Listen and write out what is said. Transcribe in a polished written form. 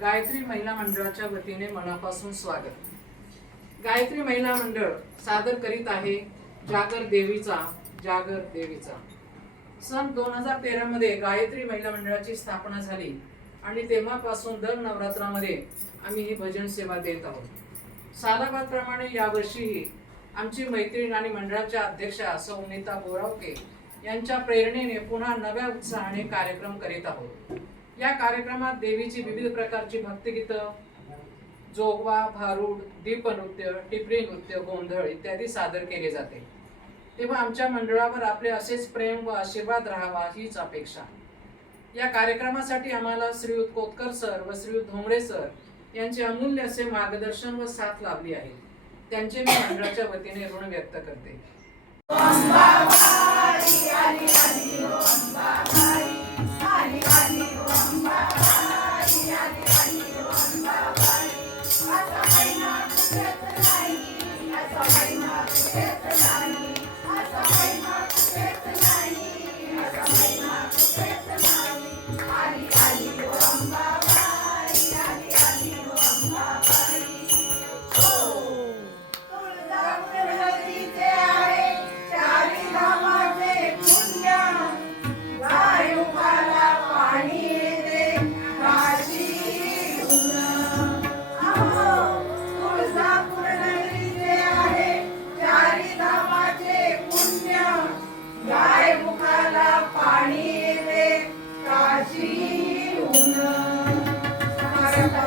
गायत्री महिला मंडळाच्या वतीने मनापासून स्वागत. गायत्री महिला मंडळ सादर करीत आहे जागर देवीचा जागर देवीचा. सन 2013 मध्ये गायत्री महिला मंडळाची स्थापना झाली आणि तेव्हापासून दर नवरात्रामध्ये आम्ही ही भजन सेवा देत आहोत. सालाबादप्रमाणे यावर्षीही आमची मैत्रीण आणि मंडळाच्या अध्यक्षा सौ नीता बोरावके यांच्या प्रेरणेने पुन्हा नव्या उत्साहाने कार्यक्रम करीत आहोत. या कार्यक्रमात देवीची विविध प्रकारची भक्तिगीतं, जोगवा, भारूड, दीपनृत्य, टिपरी नृत्य, गोंधळ इत्यादी सादर केले जाते. तेव्हा आमच्या मंडळावर आपले असेच प्रेम व आशीर्वाद राहावा हीच अपेक्षा. या कार्यक्रमासाठी आम्हाला श्रीयुत कोतकर सर व श्रीयुत धोंगडे सर यांचे अमूल्य असे मार्गदर्शन व साथ लाभली आहे. त्यांचे मी मंडळाच्या वतीने ऋण व्यक्त करते. Bye.